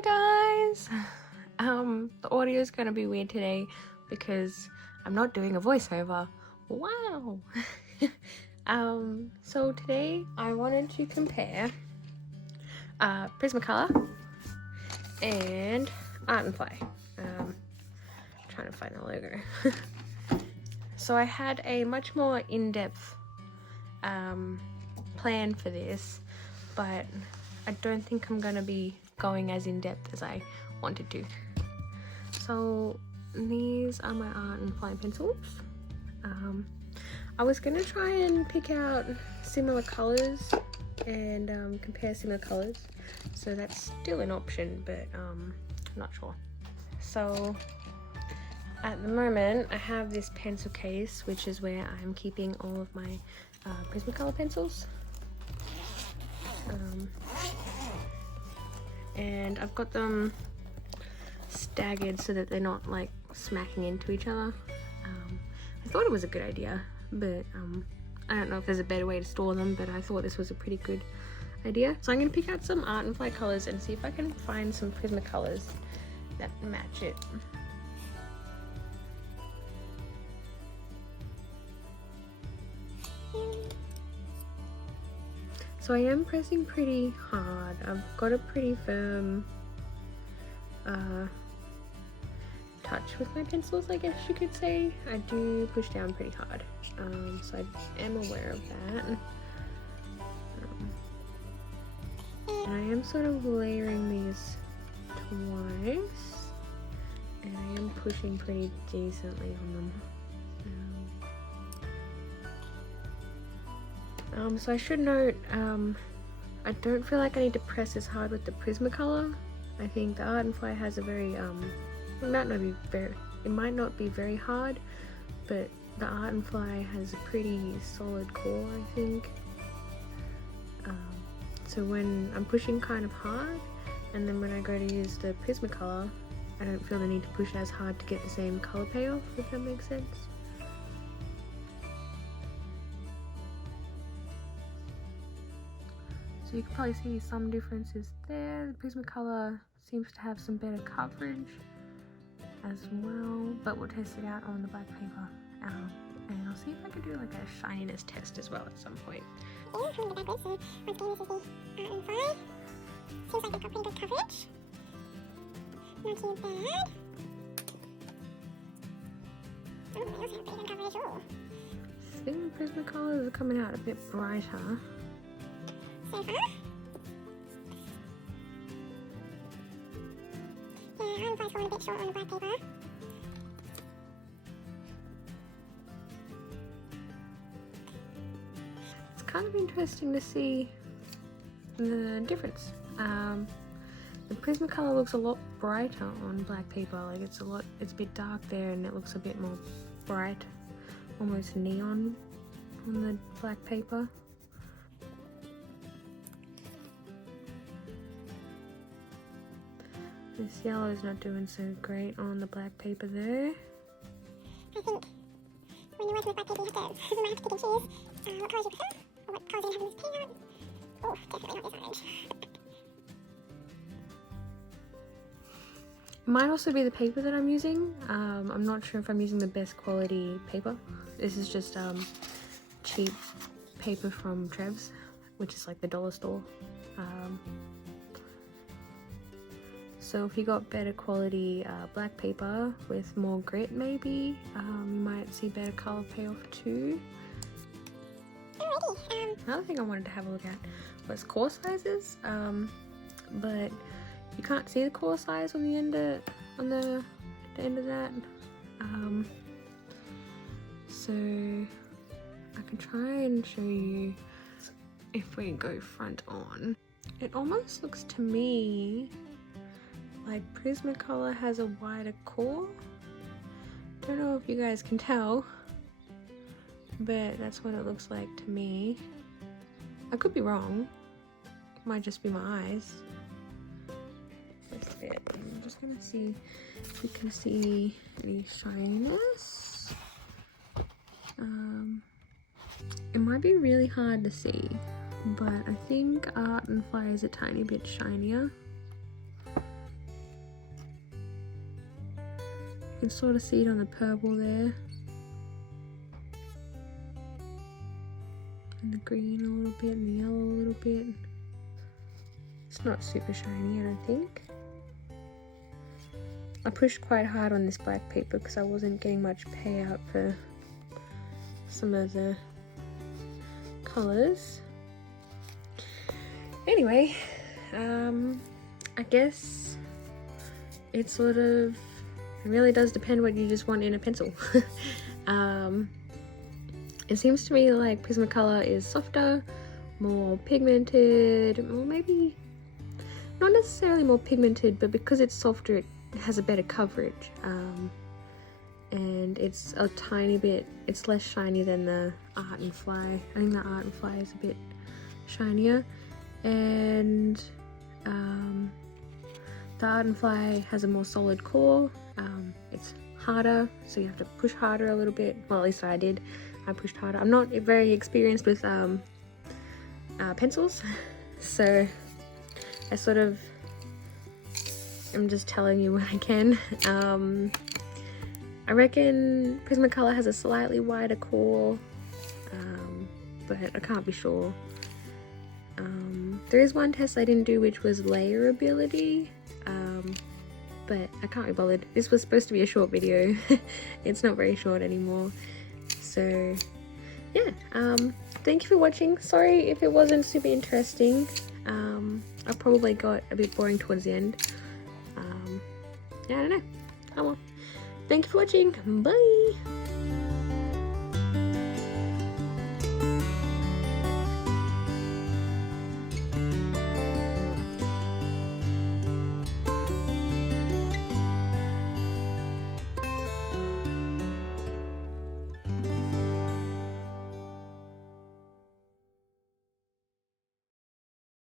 Hi guys! The audio is gonna be weird today because I'm not doing a voiceover. Wow! So today I wanted to compare Prismacolor and Art & Fly. Trying to find the logo. So I had a much more in-depth plan for this, but I don't think I'm gonna be going as in-depth as I wanted to. So these are my Art & Fly pencils. I was gonna try and pick out similar colors and compare similar colors, so that's still an option, but I'm not sure. So at the moment I have this pencil case, which is where I'm keeping all of my Prismacolor pencils. And I've got them staggered so that they're not like smacking into each other. I thought it was a good idea, but I don't know if there's a better way to store them, but I thought this was a pretty good idea. So I'm going to pick out some Art & Fly colors and see if I can find some Prismacolors that match it. So I am pressing pretty hard. I've got a pretty firm touch with my pencils, I guess you could say. I do push down pretty hard, so I am aware of that. And I am sort of layering these twice, and I am pushing pretty decently on them. So I should note, I don't feel like I need to press as hard with the Prismacolor. I think the Art & Fly has a very, it might not be very hard, but the Art & Fly has a pretty solid core, I think. So when I'm pushing kind of hard, and then when I go to use the Prismacolor, I don't feel the need to push as hard to get the same color payoff, if that makes sense. So you can probably see some differences there. The Prismacolor seems to have some better coverage as well, but we'll test it out on the black paper. And I'll see if I can do like a shininess test as well at some point. Yeah, I'm going to go backwards, so once again this is the Art & Fly. Seems like they've got pretty good coverage. Not too bad. Oh, they also have pretty good coverage. Oh. I think the Prismacolors are coming out a bit brighter. So far. Yeah, Art & Fly's falling a bit short on the black paper. It's kind of interesting to see the difference. The Prismacolor looks a lot brighter on black paper. Like it's a bit dark there, and it looks a bit more bright, almost neon on the black paper. This yellow is not doing so great on the black paper there. I think when you're working with black paper, you have to pick and choose what colours you prefer, or what colours you have in this paint. Oh, definitely not this orange. It might also be the paper that I'm using. I'm not sure if I'm using the best quality paper. This is just cheap paper from Trev's, which is like the dollar store. So if you got better quality black paper with more grit, maybe you might see better color payoff too. Another thing I wanted to have a look at was core sizes, but you can't see the core size on the end of that. So I can try and show you if we go front on. It almost looks to me like Prismacolor has a wider core. Don't know if you guys can tell, but that's what it looks like to me. I could be wrong. It might just be my eyes. That's it. I'm just gonna see if we can see any shininess. It might be really hard to see, but I think Art & Fly is a tiny bit shinier. You can sort of see it on the purple there. And the green a little bit, and the yellow a little bit. It's not super shiny, I don't think. I pushed quite hard on this black paper because I wasn't getting much payout for some of the colours. Anyway, I guess it really does depend what you just want in a pencil. It seems to me like Prismacolor is softer, more pigmented, or maybe not necessarily more pigmented, but because it's softer, it has a better coverage. And it's a tiny bit, it's less shiny than the Art and Fly. I think the Art and Fly is a bit shinier. And the Art and Fly has a more solid core. It's harder, so you have to push harder a little bit. Well, at least I did. I pushed harder. I'm not very experienced with pencils, so I sort of am just telling you what I can. I reckon Prismacolor has a slightly wider core, but I can't be sure. There is one test I didn't do, which was layerability, but I can't be bothered. This was supposed to be a short video. It's not very short anymore. So yeah, thank you for watching. Sorry if it wasn't super interesting. I probably got a bit boring towards the end. Yeah, I don't know. Oh well. Thank you for watching. Bye.